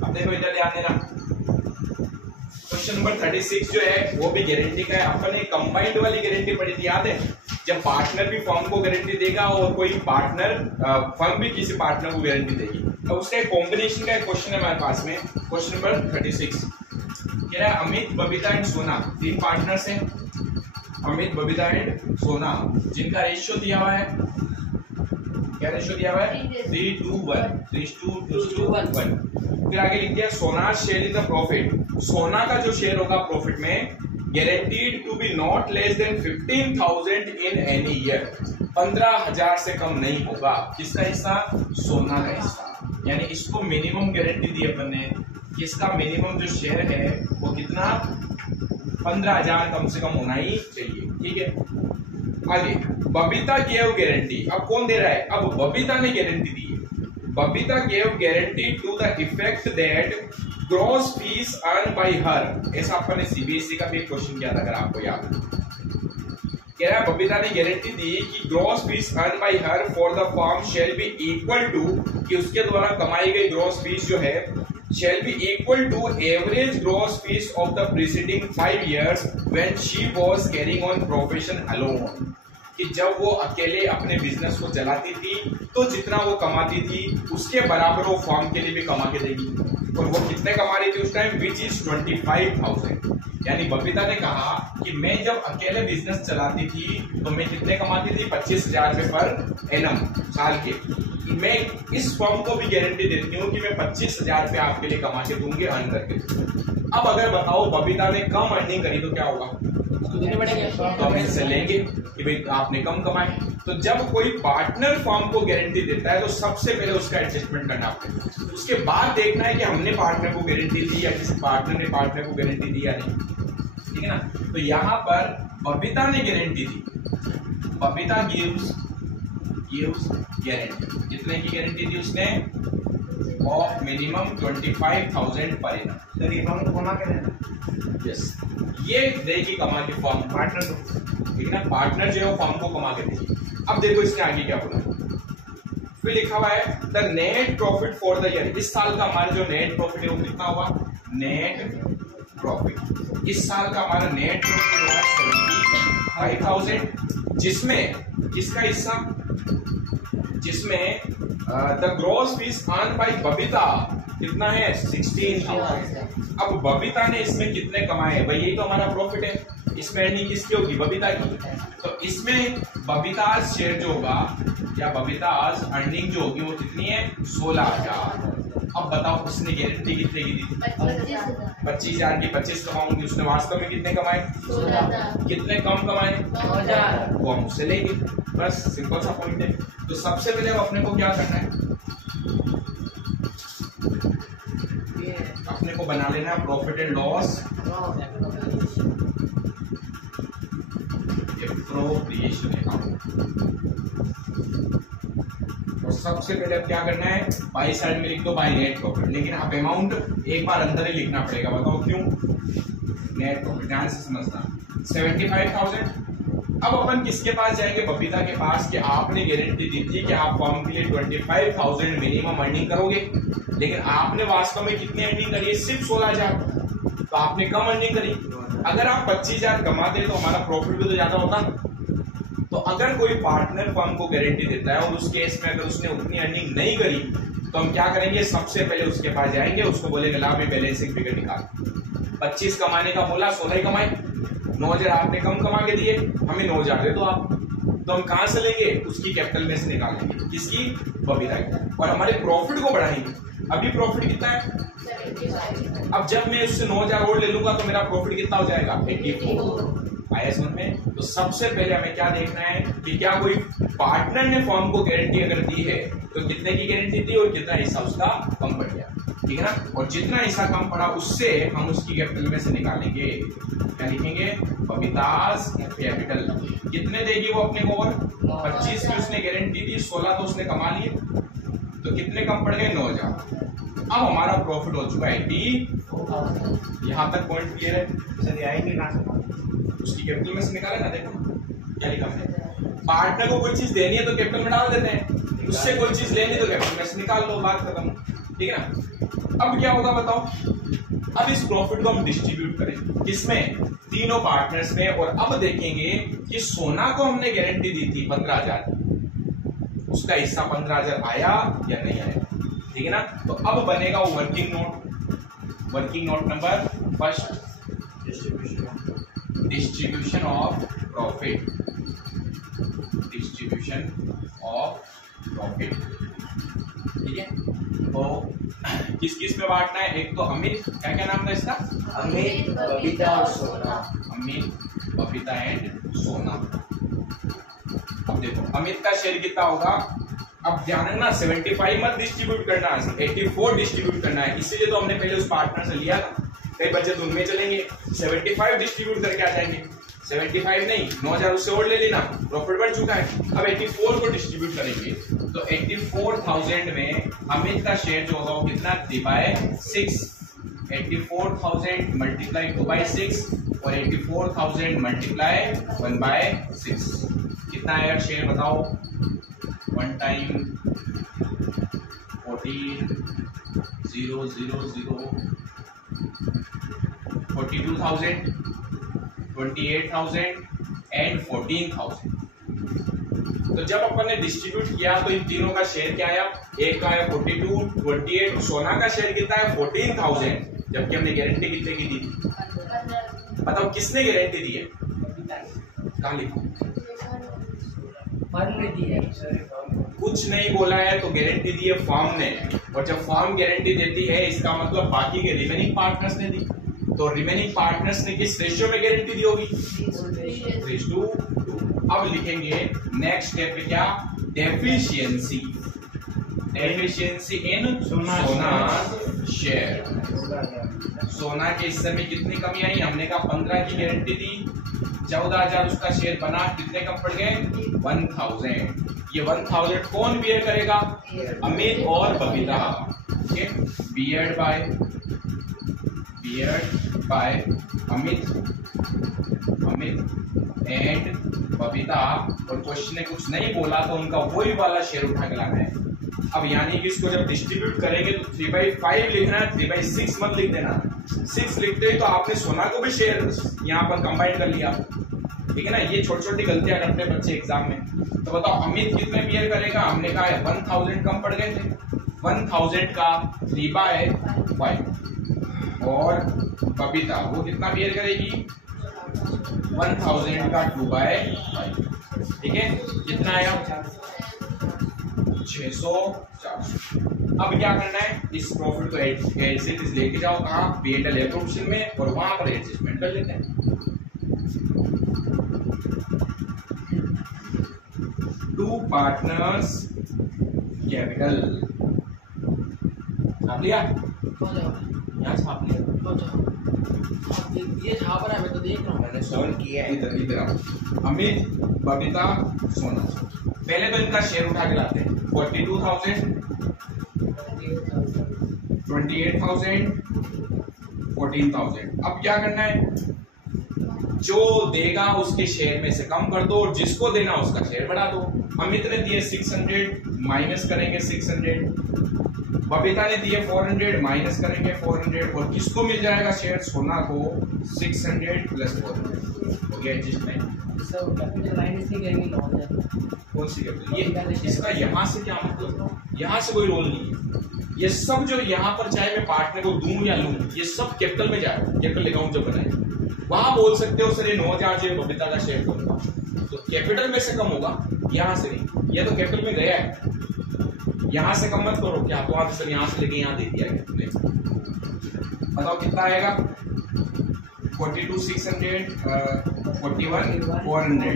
अब देखो इधर ध्यान देना, क्वेश्चन नंबर 36 जो है वो भी गारंटी का है। अपन ने कंबाइंड वाली गारंटी पढ़ी थी, याद है? जब पार्टनर भी फर्म को गारंटी देगा और कोई पार्टनर फर्म भी किसी पार्टनर को गारंटी देगी, तो उसका एक कॉम्बिनेशन का एक क्वेश्चन है हमारे पास में। क्वेश्चन नंबर 36 कह रहा है अमित, बबीता एंड सोना, तीन पार्टनर्स हैं, अमित, बबीता एंड सोना, जिनका रेशियो दिया हुआ है, क्या रेशियो दिया हुआ है? 3:1, 3:1। फिर आगे लिख दिया सोना शेयर इन द प्रॉफिट, सोना का जो शेयर होगा प्रॉफिट में, guaranteed to be not less than 15,000 in any year, 15,000 से कम नहीं होगा। किसका हिस्सा? सोना का हिस्सा। यानी इसको मिनिमम गारंटी दी अपन ने, इसका मिनिमम जो शेयर है वो कितना? 15,000 कम से कम होना ही चाहिए। ठीक है, आगे बबीता गेव गारंटी। अब कौन दे रहा है? अब बबीता ने गारंटी दी है। Babita gave guarantee to the effect that gross fees earn by her, ऐसा अपन ने सीबीएसई का भी एक क्वेश्चन किया था अगर आपको याद है। कह रहा है बबीता ने गारंटी दी कि gross fees earn by her for the firm shall be equal to, कि उसके द्वारा कमाई गई ग्रॉस फीस जो है shall be equal to average gross fees of the preceding 5 years when she was carrying on profession alone, कि जब वो अकेले अपने बिजनेस को चलाती थी तो जितना वो कमाती थी उसके बराबर वो फर्म के लिए भी कमा के देगी। और वो कितने कमा रही थी उस टाइम? Which is 25,000। यानी बबीता ने कहा कि मैं जब अकेले बिजनेस चलाती थी तो मैं कितने कमाती थी? 25,000 रुपए पर एनम साल के। मैं इस फर्म को भी गारंटी देती हूँ कि मैं 25,000 रुपए आपके लिए कमा के दूंगी, अर्न करके। अब अगर बताओ बबीता ने कम अर्निंग करी तो क्या होगा? तो हम इससे लेंगे कि भाई आपने कम कमाए। तो जब कोई पार्टनर फर्म को गारंटी देता है तो सबसे पहले उसका एडजस्टमेंट करना पड़ेगा, उसके बाद देखना है कि हमने पार्टनर को गारंटी दी या किसी पार्टनर ने पार्टनर को गारंटी दी या नहीं। ठीक है ना? तो यहाँ पर बबीता ने गारंटी दी, बबीता गिव्स गारंटी। जितने की गारंटी दी उसने? Of minimum 25,000 per annum. Yes, ये देगी कमा के फर्म पार्टनर को। ठीक है ना? पार्टनर जो है वो फर्म को कमा के देगी। अब देखो इसने आगे क्या बोला, फिर लिखा हुआ है the net profit for the year. इस साल का हमारा जो नेट प्रॉफिट है वो कितना हुआ? नेट प्रॉफिट इस साल का हमारा नेट प्रॉफिट हुआ 75,000, जिसमें किसका हिस्सा? जिसमें the gross fees earn bye Babita कितना है? 16,000। अब बबीता ने इसमें कितने कमाए? भाई ये तो हमारा प्रॉफिट है, इसमें अर्निंग किसकी होगी? बबीता की। तो इसमें बबीता शेयर जो होगा या बबीता अर्निंग जो होगी वो कितनी है? 16,000। अब बताओ उसने गारंटी कितने की दी थी? 25,000 की 25 कमाऊंगी, उसने वास्तव में कितने कमाए? 16,000। कितने कम कमाए? 9,000। वो हम उससे लेंगे, बस सिंपल सा पॉइंट है। तो सबसे पहले अपने को क्या करना है? अपने को बना लेना profit and loss appropriation account. और सबसे पहले अब क्या करना है? बाई साइड में लिख दो बाई नेट प्रॉफिट, लेकिन अब अमाउंट एक बार अंदर ही लिखना पड़ेगा। बताओ क्यों? नेट प्रॉफिट ध्यान से समझना, 75,000। अब अपन किसके पास जाएंगे? बबीता के पास, कि आपने गारंटी दी थी कि आप फर्म के लिए 25,000 मिनिमम अर्निंग करोगे, लेकिन आपने वास्तव में कितनी अर्निंग करी है? सिर्फ 16,000। तो आपने कम अर्निंग करी। अगर आप 25,000 कमाते तो हमारा प्रॉफिट भी तो ज्यादा होता। तो अगर कोई पार्टनर फर्म को गारंटी देता है और उस केस में अगर उसने उतनी अर्निंग नहीं करी तो हम क्या करेंगे? सबसे पहले उसके पास जाएंगे, उसको बोलेंगे ला भी बैलेंसिंग फिगर निकाल। 25 कमाने का बोला, 16 ही कमाए, 9,000 आपने कम कमा के दिए, हमें 9,000 दे दो आप। तो हम कहां से लेंगे? उसकी कैपिटल में से निकालेंगे। किसकी? बबीता की। और हमारे प्रॉफिट को बढ़ाएंगे। अभी प्रॉफिट कितना है? 75। अब जब मैं उससे 9,000 और ले लूंगा तो मेरा प्रॉफिट कितना हो जाएगा? 84। आया समझ में? तो सबसे पहले हमें क्या देखना है कि क्या कोई पार्टनर ने फर्म को गारंटी अगर दी है तो कितने की गारंटी दी और कितना हिस्सा उसका कम पड़ गया। ठीक है ना? और जितना हिस्सा कम पड़ा उससे हम उसकी कैपिटल में से निकालेंगे। क्या लिखेंगे? बबीता's कैपिटल। कितने देगी वो अपने को? और 25 की उसने गारंटी दी, 16 तो उसने कमा लिए, तो कितने कम पड़ गए? 9,000। अब हमारा प्रॉफिट हो चुका है 80,000। यहाँ तक पॉइंट क्लियर है? सर आएंगे कहां से? उसकी कैपिटल में से निकाले ना। देखो क्या लिखा है? पार्टनर को कोई चीज देनी है तो कैपिटल में डाल देते हैं, उससे कोई चीज लेनी तो कैपिटल में से निकाल लो, बात खत्म। ठीक है ना। अब क्या होगा बताओ, अब इस प्रॉफिट को हम डिस्ट्रीब्यूट करें किसमें, तीनों पार्टनर्स में। और अब देखेंगे कि सोना को हमने गारंटी दी थी 15,000, उसका हिस्सा 15,000 आया या नहीं आया, ठीक है ना। तो अब बनेगा वो working note number first, distribution of profit, ठीक है। तो किस किस में बांटना है, एक तो अमित, क्या क्या नाम था इसका, अमित, बबीता और सोना, अमित, बबीता एंड सोना। अब देखो अमित का शेयर कितना होगा, अब ध्यान रखना 75 मत डिस्ट्रीब्यूट करना, 84 डिस्ट्रीब्यूट करना है, इसीलिए तो हमने पहले उस पार्टनर से लिया था, कई बच्चे तो उनमें चलेंगे, 75 डिस्ट्रीब्यूट करके आ जाएंगे, 75 नहीं 9,000 उससे और ले लेना, प्रॉफिट बढ़ चुका है। अब 84 को डिस्ट्रीब्यूट करेंगे तो 84,000 में अमित का शेयर जो होगा वो कितना, 3/6, 84,000 मल्टीप्लाई 2/6 और 84,000 मल्टीप्लाई 1/6, कितना आएगा शेयर बताओ, 1 टाइम 14,000 42,000 28,000 एंड 14,000। तो जब अपन ने डिस्ट्रीब्यूट किया तो इन तीनों का शेयर क्या आया, एक का आया 42, 28, सोना का शेयर कितना है 14,000, जबकि हमने गारंटी कितने की दी थी, बताओ किसने गारंटी दी है, कहाँ लिखो, फर्म ने दी है, कुछ नहीं बोला है तो गारंटी दी है फर्म ने, और जब फर्म गारंटी देती है इसका मतलब बाकी के रिमेनिंग पार्टनर्स ने दी, तो रिमेनिंग पार्टनर्स ने किस रेशियो में गारंटी दी होगी, 3:2। अब लिखेंगे नेक्स्ट स्टेप पे क्या, डेफिशिएंसी इन सोना शेयर, सोना के हिस्से में कितनी कमी आई, हमने कहा 15 की गारंटी दी, 14,000 उसका शेयर बना, कितने कम पड़ गए 1,000, ये 1,000 कौन बियर करेगा, अमित और बबीता, ठीक है, beared by Amit and Babita, और क्वेश्चन ने कुछ नहीं बोला तो उनका वही वाला शेयर उठा के लाना है। अब यानी कि इसको जब डिस्ट्रीब्यूट करेंगे तो 3/5 लिखना है, 3/6 मत लिख देना, 6 लिखते ही तो आपने सोना को भी शेयर यहाँ पर कंबाइन कर लिया, ठीक है ना। ये छोटी छोटी गलतियां करते हैं बच्चे एग्जाम में। तो बताओ अमित कितने बियर करेगा, हमने कहा 1,000 कम पड़ गए थे, 1,000 का 3/5, और बबीता वो कितना बियर करेगी, 1,000 का 2/5, ठीक है, कितना आया 600, 400। अब क्या करना है, इस प्रॉफिट को एज इट इज लेके जाओ कहाँ, P&L एप्रोप्रिएशन में, और वहां पर एडजस्टमेंट कर लेते हैं। टू पार्टनर्स कैपिटल छाप लिया, यहाँ छाप लिया, ये छाप रहा है, मैं तो देख रहा हूँ, मैंने सॉल्व किया है, इधर अमित, बबीता, सोना, पहले तो इनका शेयर उठा के लाते हैं, 42,000, 28,000, 14,000। अब क्या करना है, जो देगा उसके शेयर में से कम कर दो और जिसको देना उसका शेयर बढ़ा दो। अमित ने दिए 600, माइनस करेंगे 600, बबीता ने दिए 400, माइनस करेंगे 400, और किसको मिल जाएगा शेयर, सोना को 600 प्लस 400, हो गया एडजस्टमेंट। सब कैपिटल लाइन इसलिए करेंगे, कौन सी कैपिटल, ये इसका यहाँ से क्या मतलब, यहाँ से कोई रोल नहीं है, ये सब जो यहाँ पर चाहे मैं पार्टनर को दूं या लूं, ये सब कैपिटल में जाएगा, कैपिटल अकाउंट जब बनाए वहां बोल सकते हो सर ये 9,000 से बबीता का शेयर करूंगा, तो कैपिटल में से कम होगा, यहाँ से नहीं, ये तो कैपिटल में गया है, यहाँ से कम मत करो, क्या तो आप सर यहाँ से लेके यहाँ दे दिया है, बताओ कितना आएगा, 42,600, 41,400,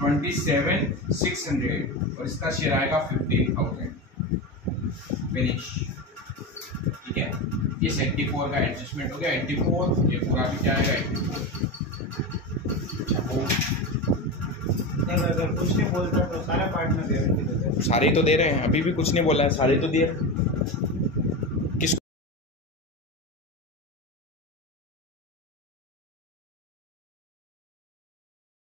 27,600, और इसका शेयर आएगा 15,000, फिनिश, ठीक है। ये 74 का एडजस्टमेंट हो गया, 84, ये पूरा भी क्या आएगा 84। अगर कुछ नहीं बोलता तो सारा पार्टनर गारंटी देते हैं, सारे तो दे रहे हैं, अभी भी कुछ नहीं बोला है, सारे तो दिए।